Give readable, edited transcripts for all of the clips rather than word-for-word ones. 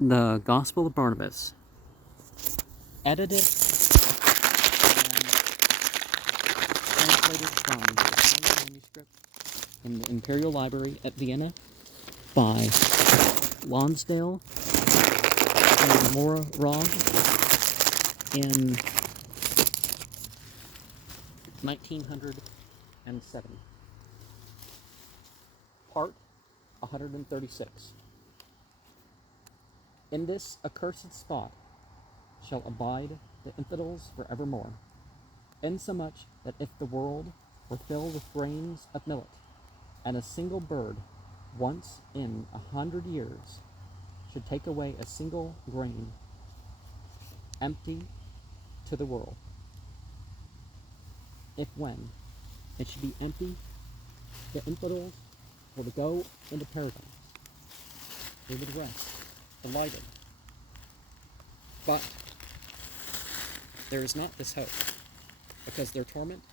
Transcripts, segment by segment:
The Gospel of Barnabas, edited and translated from the Italian manuscript in the Imperial Library at Vienna by Lonsdale and Ragg in 1970. Part 136. In this accursed spot shall abide the infidels forevermore, insomuch that if the world were filled with grains of millet, and a single bird once in 100 years should take away a single grain empty to the world, if when it should be empty, the infidels were to go into paradise, they would rest, delighted. But there is not this hope, because their torment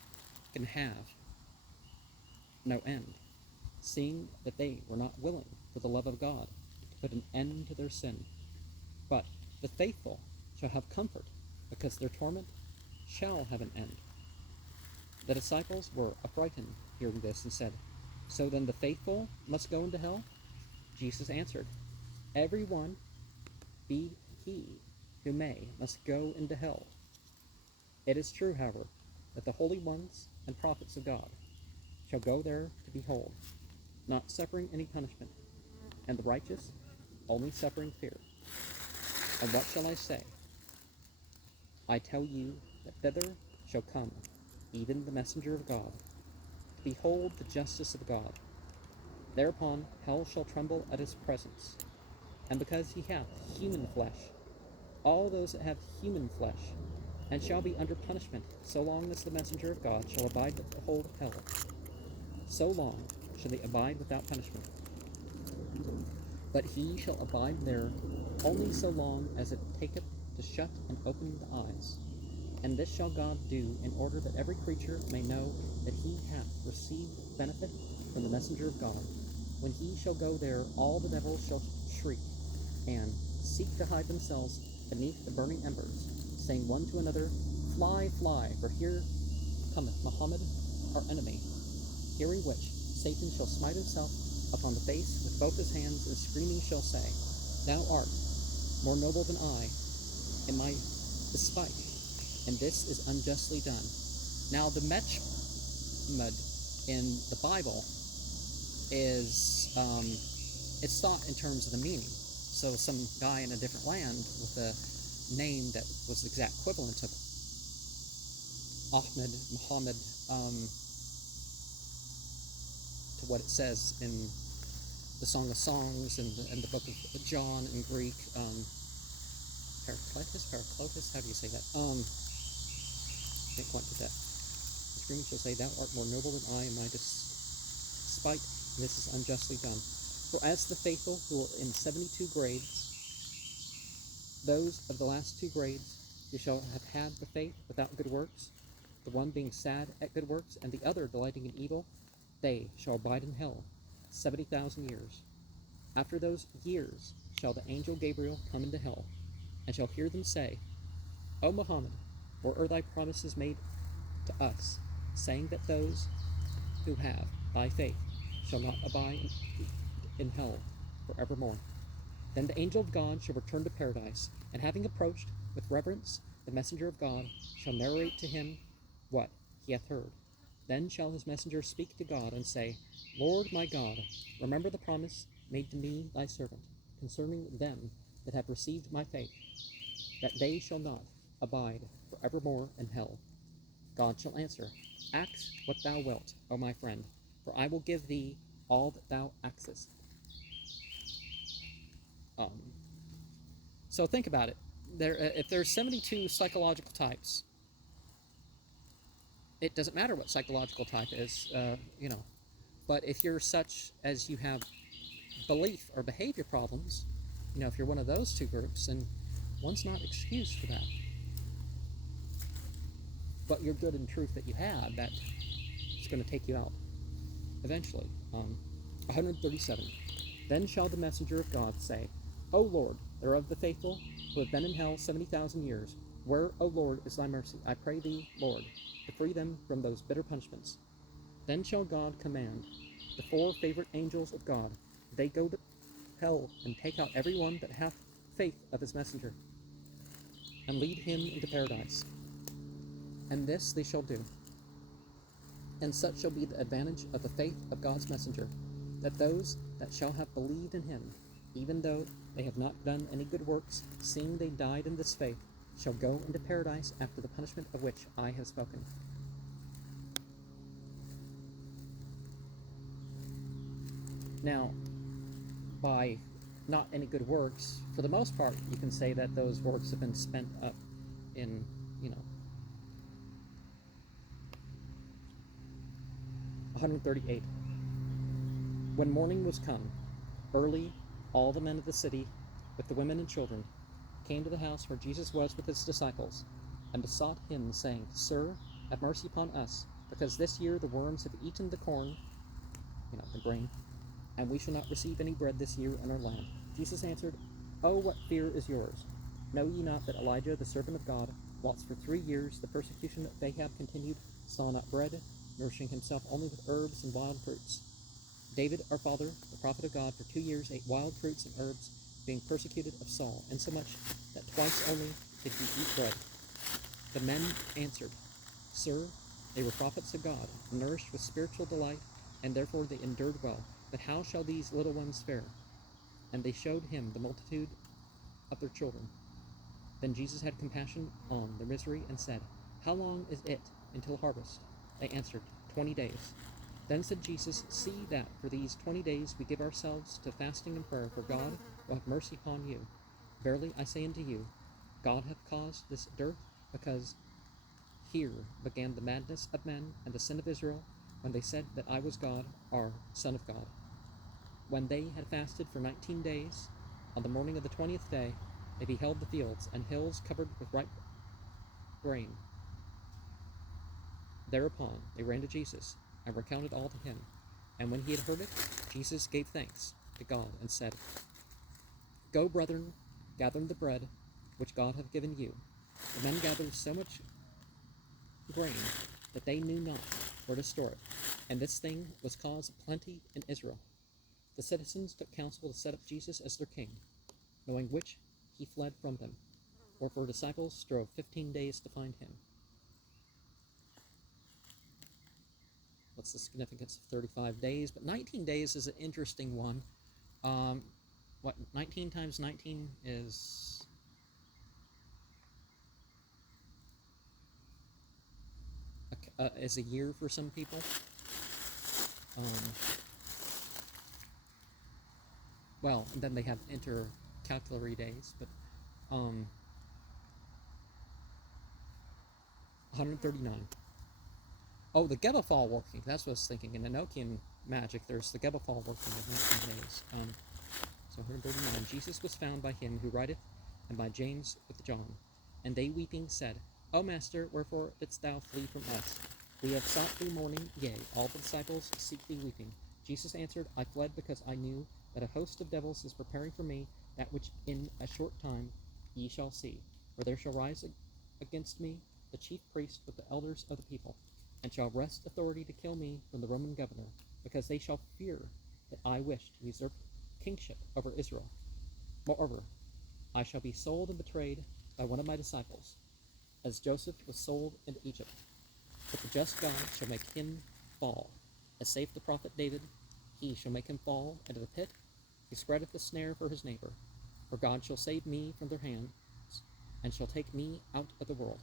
can have no end, seeing that they were not willing, for the love of God, to put an end to their sin. But the faithful shall have comfort, because their torment shall have an end. The disciples were affrighted hearing this, and said, So then the faithful must go into hell? Jesus answered, Every one, be he who may, must go into hell. It is true, however, that the holy ones and prophets of God shall go there to behold, not suffering any punishment, and the righteous only suffering fear. And what shall I say? I tell you that thither shall come even the messenger of God, to behold the justice of God. Thereupon hell shall tremble at his presence, and because he hath human flesh, all those that have human flesh, and shall be under punishment so long as the messenger of God shall abide with the hold of hell, so long shall they abide without punishment. But he shall abide there only so long as it taketh to shut and open the eyes. And this shall God do in order that every creature may know that he hath received benefit from the messenger of God. When he shall go there, all the devils shall shriek, and seek to hide themselves beneath the burning embers, saying one to another, Fly, fly, for here cometh Mohammed, our enemy. Hearing which, Satan shall smite himself upon the face with both his hands, and screaming shall say, Thou art more noble than I in my despite, and this is unjustly done. Now the Mechmed in the Bible is, it's thought in terms of the meaning. So some guy in a different land with a name that was the exact equivalent of Ahmed, Muhammad, to what it says in the Song of Songs and the book of John in Greek, Paracletus, how do you say that? Can't quite get that. The screaming shall say, Thou art more noble than I, and my despite, this is unjustly done. For as the faithful who are in 72 grades, those of the last 2 grades who shall have had the faith without good works, the one being sad at good works, and the other delighting in evil, they shall abide in hell 70,000 years. After those years shall the angel Gabriel come into hell, and shall hear them say, O Muhammad, where are thy promises made to us, saying that those who have thy faith shall not abide in hell forevermore? Then the angel of God shall return to paradise, and having approached with reverence, the messenger of God shall narrate to him what he hath heard. Then shall his messenger speak to God and say, Lord my God, remember the promise made to me thy servant, concerning them that have received my faith, that they shall not abide forevermore in hell. God shall answer, Ask what thou wilt, O my friend, for I will give thee all that thou askest. So think about it. If there's 72 psychological types, it doesn't matter what psychological type is, But if you're such as you have belief or behavior problems, if you're one of those 2 groups, then one's not excused for that. But your good and truth that you have, that is going to take you out eventually. 137. Then shall the messenger of God say, O Lord, they're of the faithful, who have been in hell 70,000 years. Where, O Lord, is thy mercy? I pray thee, Lord, to free them from those bitter punishments. Then shall God command the 4 favorite angels of God. They go to hell and take out every one that hath faith of his messenger, and lead him into paradise. And this they shall do. And such shall be the advantage of the faith of God's messenger, that those that shall have believed in him, even though they have not done any good works, seeing they died in this faith, shall go into paradise after the punishment of which I have spoken. Now, by not any good works, for the most part, you can say that those works have been spent up in, 138. When morning was come, early, all the men of the city, with the women and children, came to the house where Jesus was with his disciples, and besought him, saying, Sir, have mercy upon us, because this year the worms have eaten the corn, the grain, and we shall not receive any bread this year in our land. Jesus answered, Oh, what fear is yours? Know ye not that Elijah, the servant of God, whilst for 3 years the persecution of Ahab continued, saw not bread, nourishing himself only with herbs and wild fruits? David, our father, the prophet of God, for 2 years ate wild fruits and herbs, being persecuted of Saul, insomuch that twice only did he eat bread. The men answered, Sir, they were prophets of God, nourished with spiritual delight, and therefore they endured well. But how shall these little ones fare? And they showed him the multitude of their children. Then Jesus had compassion on their misery, and said, How long is it until harvest? They answered, 20 days. Then said Jesus, See that for these 20 days we give ourselves to fasting and prayer, for God will have mercy upon you. Verily I say unto you, God hath caused this dearth, because here began the madness of men and the sin of Israel, when they said that I was God, or Son of God. When they had fasted for 19 days, on the morning of the 20th day, they beheld the fields and hills covered with ripe grain. Thereupon they ran to Jesus, and recounted all to him. And when he had heard it, Jesus gave thanks to God, and said, Go, brethren, gather the bread which God hath given you. The men gathered so much grain that they knew not where to store it, and this thing was cause of plenty in Israel. The citizens took counsel to set up Jesus as their king, knowing which he fled from them. Wherefore disciples strove 15 days to find him. What's the significance of 35 days? But 19 days is an interesting one. 19 times 19 is a year for some people. And then they have intercalculary days, but 139. Oh, the Gebethal working. That's what I was thinking. In Enochian magic, there's the Gebethal working of 19 days. So 139. Jesus was found by him who writeth, and by James with John. And they weeping said, O Master, wherefore didst thou flee from us? We have sought thee morning, yea, all the disciples seek thee weeping. Jesus answered, I fled because I knew that a host of devils is preparing for me that which in a short time ye shall see. For there shall rise against me the chief priest with the elders of the people, and shall wrest authority to kill me from the Roman governor, because they shall fear that I wish to usurp kingship over Israel. Moreover, I shall be sold and betrayed by one of my disciples, as Joseph was sold into Egypt. But the just God shall make him fall, as saith the prophet David, He shall make him fall into the pit, he spreadeth a snare for his neighbor. For God shall save me from their hands, and shall take me out of the world.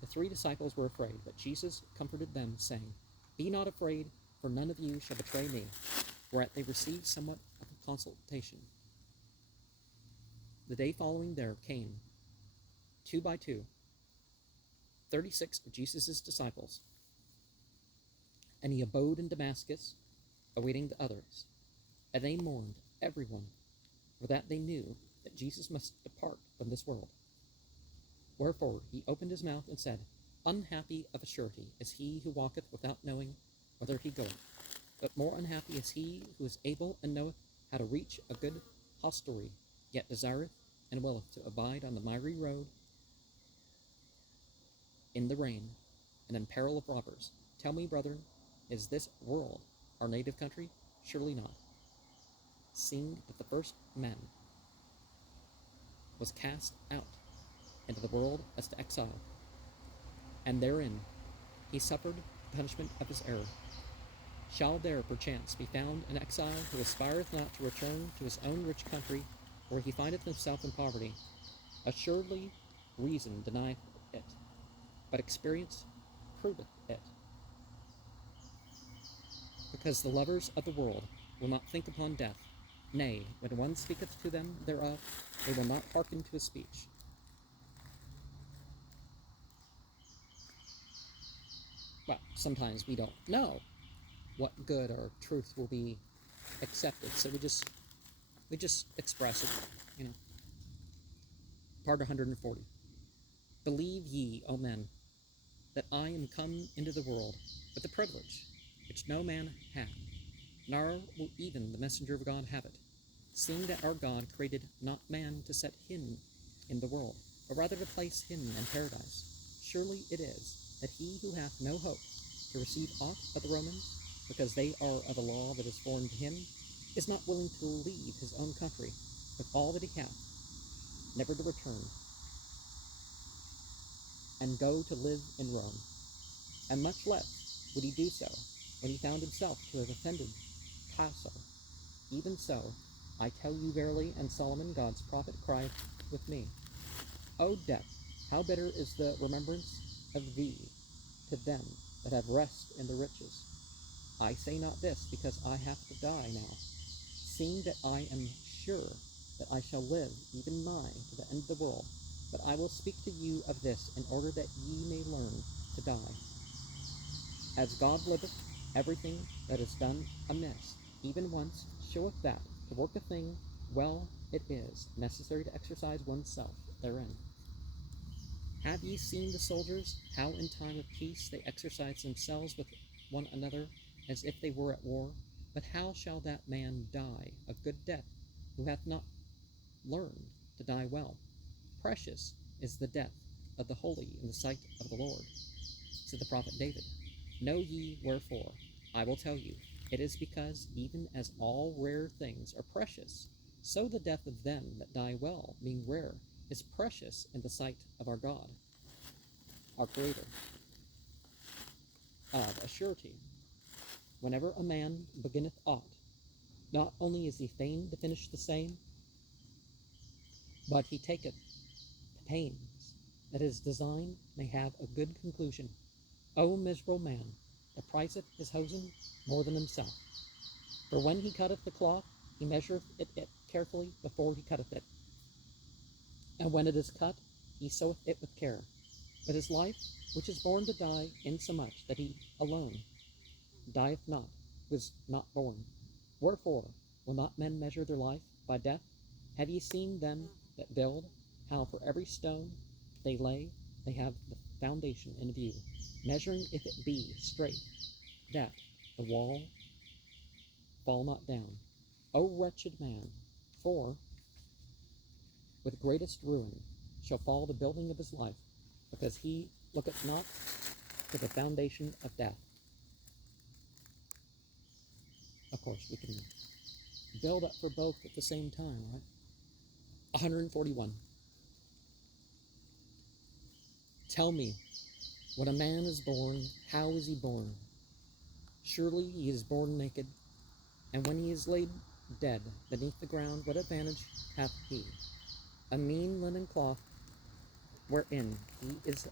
The 3 disciples were afraid, but Jesus comforted them, saying, Be not afraid, for none of you shall betray me. Whereat they received somewhat of a consultation. The day following there came, 2 by 2, 36 of Jesus' disciples, and he abode in Damascus, awaiting the others. And they mourned every one, for that they knew that Jesus must depart from this world. Wherefore he opened his mouth and said, Unhappy of a surety is he who walketh without knowing whither he goeth. But more unhappy is he who is able and knoweth how to reach a good hostelry, yet desireth and willeth to abide on the miry road in the rain and in peril of robbers. Tell me, brethren, is this world our native country? Surely not. Seeing that the first man was cast out into the world as to exile, and therein he suffered the punishment of his error. Shall there perchance be found an exile who aspireth not to return to his own rich country, where he findeth himself in poverty? Assuredly reason denieth it, but experience proveth it. Because the lovers of the world will not think upon death, nay, when one speaketh to them thereof, they will not hearken to his speech. Well, sometimes we don't know what good or truth will be accepted, so we just express it, Part 140. Believe ye, O men, that I am come into the world with the privilege which no man hath, nor will even the messenger of God have it, seeing that our God created not man to set him in the world, but rather to place him in paradise. Surely it is that he who hath no hope to receive aught of the Romans, because they are of a law that is foreign to him, is not willing to leave his own country with all that he hath, never to return, and go to live in Rome. And much less would he do so when he found himself to have offended Tasso. Even so, I tell you verily, and Solomon God's prophet crieth with me, O death, how bitter is the remembrance of thee to them that have rest in the riches. I say not this because I have to die now, seeing that I am sure that I shall live even nigh to the end of the world. But I will speak to you of this in order that ye may learn to die. As God liveth, everything that is done amiss, even once, showeth that to work a thing well it is necessary to exercise oneself therein. Have ye seen the soldiers, how in time of peace they exercise themselves with one another, as if they were at war? But how shall that man die a good death, who hath not learned to die well? Precious is the death of the holy in the sight of the Lord, said the prophet David. Know ye wherefore? I will tell you. It is because, even as all rare things are precious, so the death of them that die well, being rare, is precious in the sight of our God, our Creator. Of a surety, whenever a man beginneth aught, not only is he fain to finish the same, but he taketh pains that his design may have a good conclusion. O miserable man, that prizeth his hosen more than himself. For when he cutteth the cloth, he measureth it carefully before he cutteth it. And when it is cut, he seweth it with care. But his life, which is born to die, insomuch that he alone dieth not, was not born. Wherefore will not men measure their life by death? Have ye seen them that build, how for every stone they lay, they have the foundation in view, measuring if it be straight, that the wall fall not down? O wretched man, for with greatest ruin shall fall the building of his life, because he looketh not to the foundation of death. Of course, we can build up for both at the same time, right? 141. Tell me, when a man is born, how is he born? Surely he is born naked, and when he is laid dead beneath the ground, what advantage hath he? A mean linen cloth, wherein he is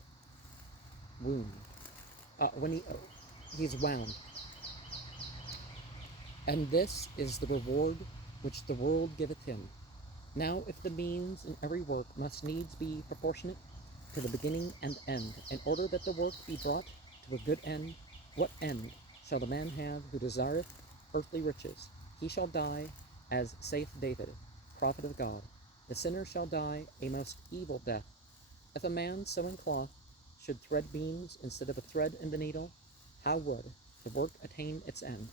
wound, when he is wound. And this is the reward which the world giveth him. Now if the means in every work must needs be proportionate to the beginning and end, in order that the work be brought to a good end, what end shall the man have who desireth earthly riches? He shall die, as saith David, prophet of God. The sinner shall die a most evil death. If a man sewing cloth should thread beams instead of a thread in the needle, how would the work attain its end?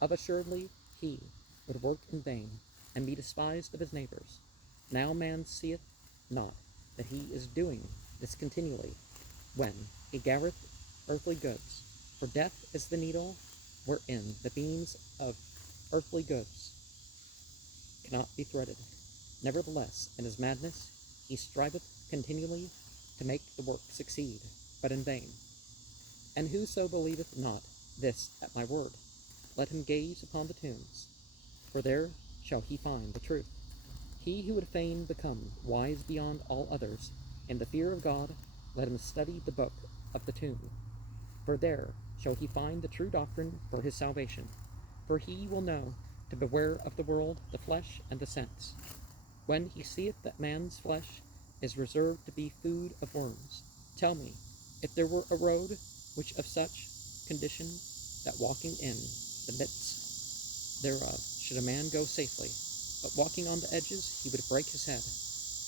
Of assuredly he would work in vain, and be despised of his neighbors. Now man seeth not that he is doing this continually, when he gathereth earthly goods. For death is the needle wherein the beams of earthly goods cannot be threaded. Nevertheless, in his madness, he striveth continually to make the work succeed, but in vain. And whoso believeth not this at my word, let him gaze upon the tombs, for there shall he find the truth. He who would fain become wise beyond all others in the fear of God, let him study the book of the tomb, for there shall he find the true doctrine for his salvation. For he will know to beware of the world, the flesh, and the sense, when he seeth that man's flesh is reserved to be food of worms. Tell me, if there were a road which of such condition that walking in the midst thereof should a man go safely, but walking on the edges he would break his head,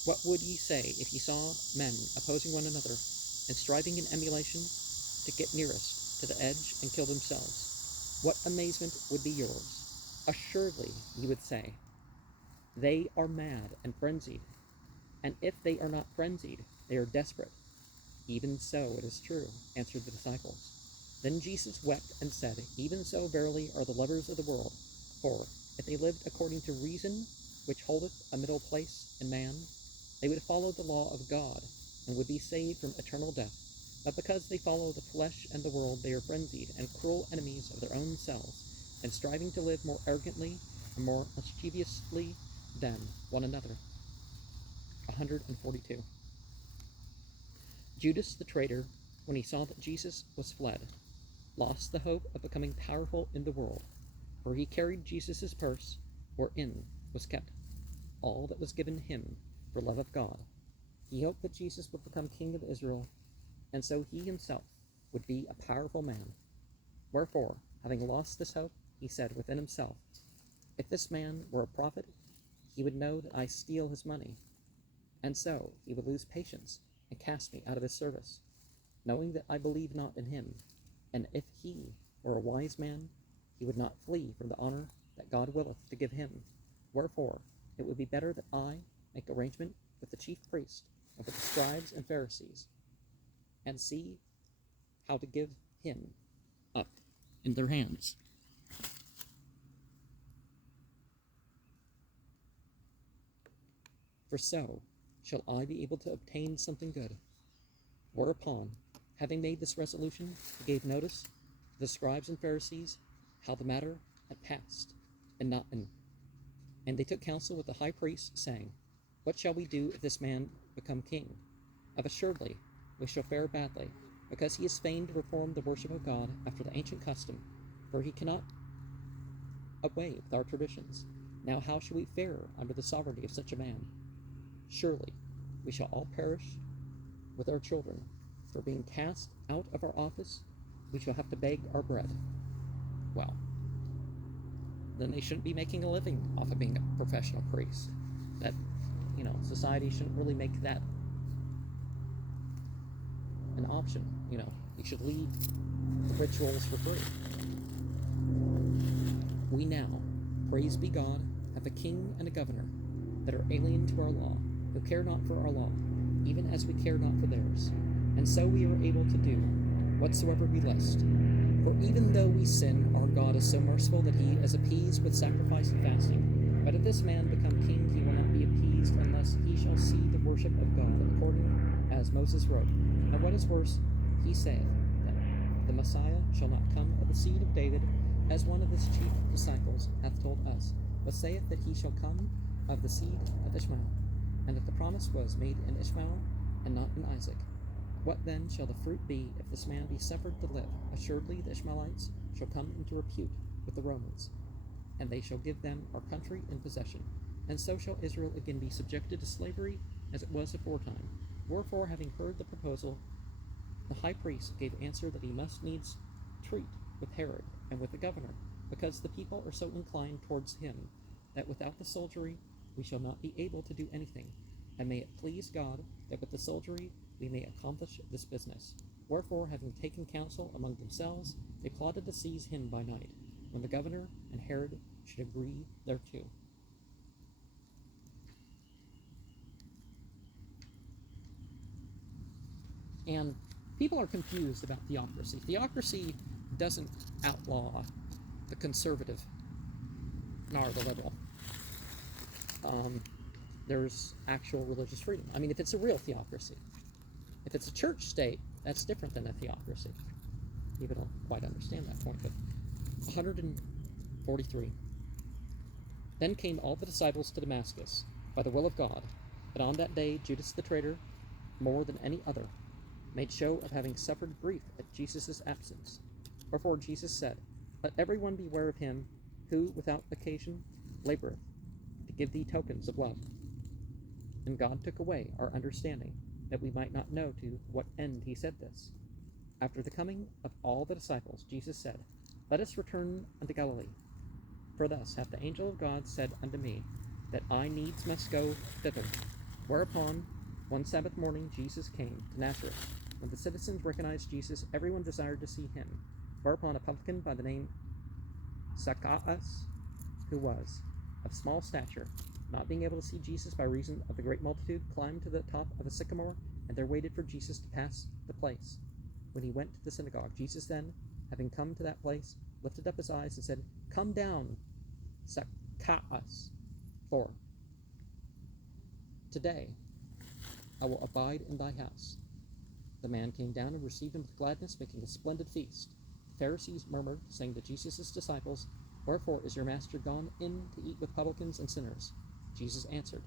what would ye say if ye saw men opposing one another, and striving in emulation to get nearest to the edge and kill themselves? What amazement would be yours? Assuredly ye would say, they are mad and frenzied, and if they are not frenzied, they are desperate. Even so it is true, answered the disciples. Then Jesus wept and said, even so verily are the lovers of the world, for if they lived according to reason, which holdeth a middle place in man, they would follow the law of God, and would be saved from eternal death. But because they follow the flesh and the world, they are frenzied, and cruel enemies of their own selves, and striving to live more arrogantly and more mischievously than one another. 142. Judas the traitor, when he saw that Jesus was fled, lost the hope of becoming powerful in the world, for he carried Jesus' purse, wherein was kept all that was given him for love of God. He hoped that Jesus would become king of Israel, and so he himself would be a powerful man. Wherefore, having lost this hope, he said within himself, if this man were a prophet, he would know that I steal his money, and so he would lose patience and cast me out of his service, knowing that I believe not in him. And if he were a wise man, he would not flee from the honor that God willeth to give him. Wherefore, it would be better that I make arrangement with the chief priests and with the scribes and Pharisees, and see how to give him up in their hands. For so shall I be able to obtain something good. Whereupon, having made this resolution, he gave notice to the scribes and Pharisees how the matter had passed, and they took counsel with the high priest, saying, what shall we do if this man become king? Of assuredly we shall fare badly, because he is fain to perform the worship of God after the ancient custom, for he cannot away with our traditions. Now how shall we fare under the sovereignty of such a man? Surely we shall all perish with our children, for being cast out of our office, we shall have to beg our bread. Well, then they shouldn't be making a living off of being a professional priest. That, society shouldn't really make that an option. You should lead the rituals for free. We now, praise be God, have a king and a governor that are alien to our law, who care not for our law, even as we care not for theirs. And so we are able to do whatsoever we list. For even though we sin, our God is so merciful that he is appeased with sacrifice and fasting. But if this man become king, he will not be appeased unless he shall see the worship of God, according as Moses wrote. And what is worse, he saith that the Messiah shall not come of the seed of David, as one of his chief disciples hath told us, but saith that he shall come of the seed of Ishmael, and that the promise was made in Ishmael and not in Isaac. What then shall the fruit be if this man be suffered to live? Assuredly the Ishmaelites shall come into repute with the Romans, and they shall give them our country in possession. And so shall Israel again be subjected to slavery as it was aforetime. Wherefore, having heard the proposal, the high priest gave answer that he must needs treat with Herod and with the governor, because the people are so inclined towards him, that without the soldiery we shall not be able to do anything. And may it please God that with the soldiery we may accomplish this business. Wherefore, having taken counsel among themselves, they plotted to seize him by night, when the governor and Herod should agree thereto. And people are confused about theocracy. Theocracy doesn't outlaw the conservative nor the liberal. There's actual religious freedom. I mean, if it's a real theocracy. If it's a church state, that's different than a theocracy. People don't quite understand that point. But 143. Then came all the disciples to Damascus by the will of God, but on that day Judas the traitor, more than any other, made show of having suffered grief at Jesus' absence. Wherefore Jesus said, Let everyone beware of him who without occasion laboureth to give thee tokens of love. And God took away our understanding, that we might not know to what end he said this. After the coming of all the disciples, Jesus said, Let us return unto Galilee. For thus hath the angel of God said unto me, that I needs must go thither. Whereupon, one Sabbath morning, Jesus came to Nazareth. When the citizens recognized Jesus, everyone desired to see him. Whereupon a publican by the name Zacchaeus, who was of small stature, not being able to see Jesus by reason of the great multitude, climbed to the top of a sycamore, and there waited for Jesus to pass the place. When he went to the synagogue, Jesus then, having come to that place, lifted up his eyes and said, Come down, Zacchaeus, for today I will abide in thy house. The man came down and received him with gladness, making a splendid feast. The Pharisees murmured, saying to Jesus' disciples, Wherefore is your master gone in to eat with publicans and sinners? Jesus answered,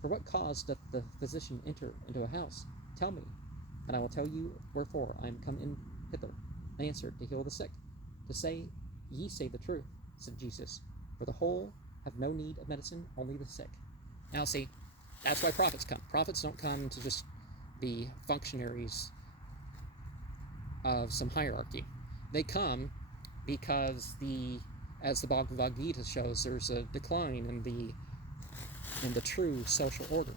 For what cause doth the physician enter into a house? Tell me, and I will tell you wherefore I am come in hither. I answered, To heal the sick. To say, Ye say the truth, said Jesus, for the whole have no need of medicine, only the sick. Now see, that's why prophets come. Prophets don't come to just be functionaries of some hierarchy. They come because as the Bhagavad Gita shows, there's a decline in the true social order,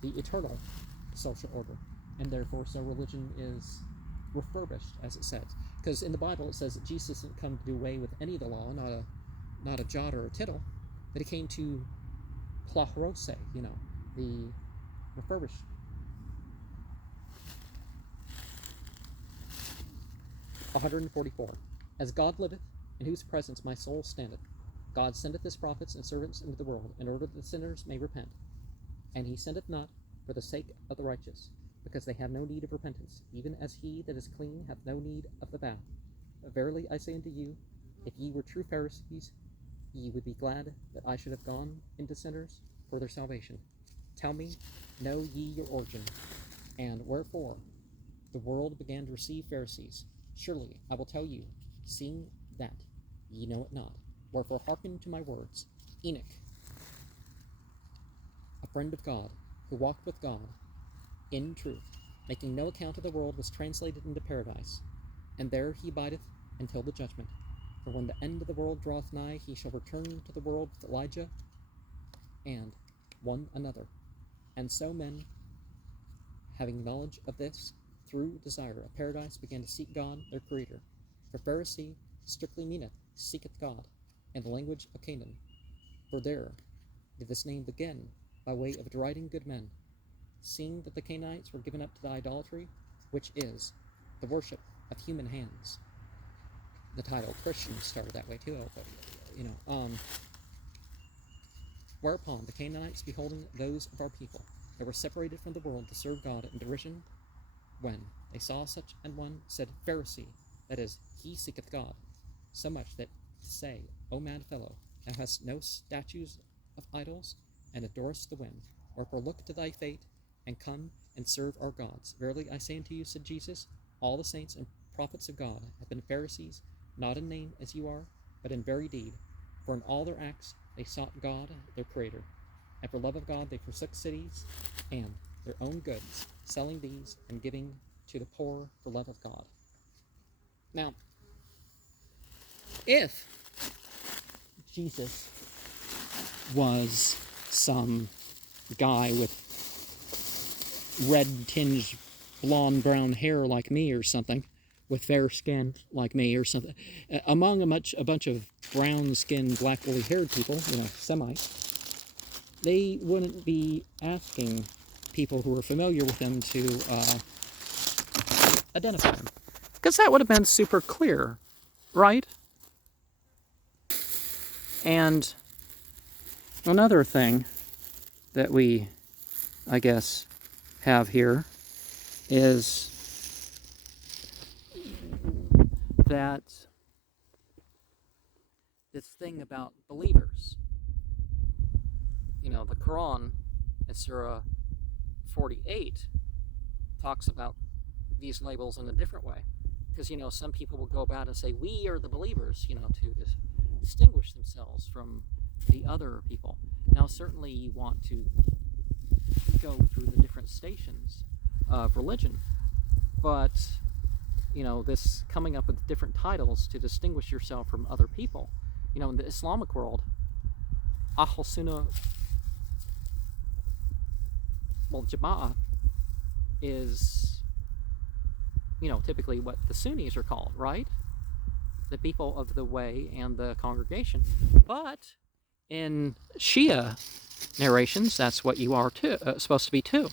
the eternal social order, and therefore so religion is refurbished, as it says. Because in the Bible it says that Jesus didn't come to do away with any of the law, not a jot or a tittle, but he came to plahrose, the refurbished. "144. As God liveth, in whose presence my soul standeth, God sendeth his prophets and servants into the world, in order that the sinners may repent. And he sendeth not for the sake of the righteous, because they have no need of repentance, even as he that is clean hath no need of the bath. But verily I say unto you, if ye were true Pharisees, ye would be glad that I should have gone into sinners for their salvation. Tell me, know ye your origin, and wherefore the world began to receive Pharisees? Surely I will tell you, seeing that ye know it not. Wherefore hearken to my words. Enoch, a friend of God, who walked with God in truth, making no account of the world, was translated into paradise, and there he abideth until the judgment. For when the end of the world draweth nigh, he shall return to the world with Elijah and one another. And so men, having knowledge of this, through desire of paradise, began to seek God, their Creator. For Pharisee strictly meaneth, seeketh God, in the language of Canaan. For there did this name begin, by way of deriding good men, seeing that the Canaanites were given up to the idolatry, which is the worship of human hands. The title Christians started that way too, but whereupon the Canaanites, beholding those of our people that were separated from the world to serve God in derision, when they saw such an one, said, Pharisee, that is, he seeketh God, so much that to say, O mad fellow, thou hast no statues of idols, and adorest the wind. Wherefore look to thy fate, and come and serve our gods. Verily I say unto you, said Jesus, all the saints and prophets of God have been Pharisees, not in name as you are, but in very deed. For in all their acts they sought God, their Creator. And for love of God they forsook cities and their own goods, selling these and giving to the poor for love of God. Now, if Jesus was some guy with red-tinged blonde brown hair like me or something, with fair skin like me or something, among a bunch of brown-skinned, black woolly-haired people, Semites, they wouldn't be asking people who were familiar with him to identify him. Because that would have been super clear, right? And another thing that we, I guess, have here is that this thing about believers. You know, the Quran in Surah 48 talks about these labels in a different way. Because, you know, some people will go about and say, we are the believers, you know, to distinguish themselves from the other people. Now, certainly you want to go through the different stations of religion, but, you know, this coming up with different titles to distinguish yourself from other people. You know, in the Islamic world, Ahl Sunnah wal Jama'ah is, you know, typically what the Sunnis are called, right? The people of the way and the congregation. But in Shia narrations, that's what you are too, supposed to be too.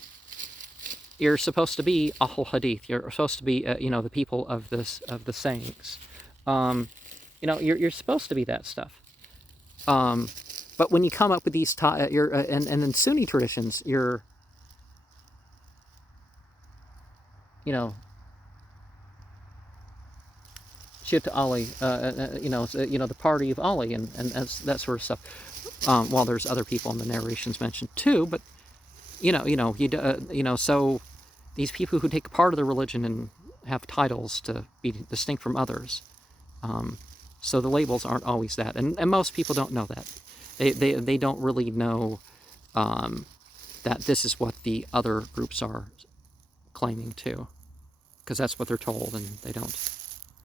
You're supposed to be Ahl Hadith. You're supposed to be, you know, the people of the sayings. You know, you're supposed to be that stuff. But when you come up with these, and in Sunni traditions, you're, you know, Shit to Ali, you know, the party of Ali, and that sort of stuff. While there's other people in the narrations mentioned too, but you know, so these people who take part of the religion and have titles to be distinct from others. So the labels aren't always that, and most people don't know that. They don't really know that this is what the other groups are claiming too, because that's what they're told, and they don't.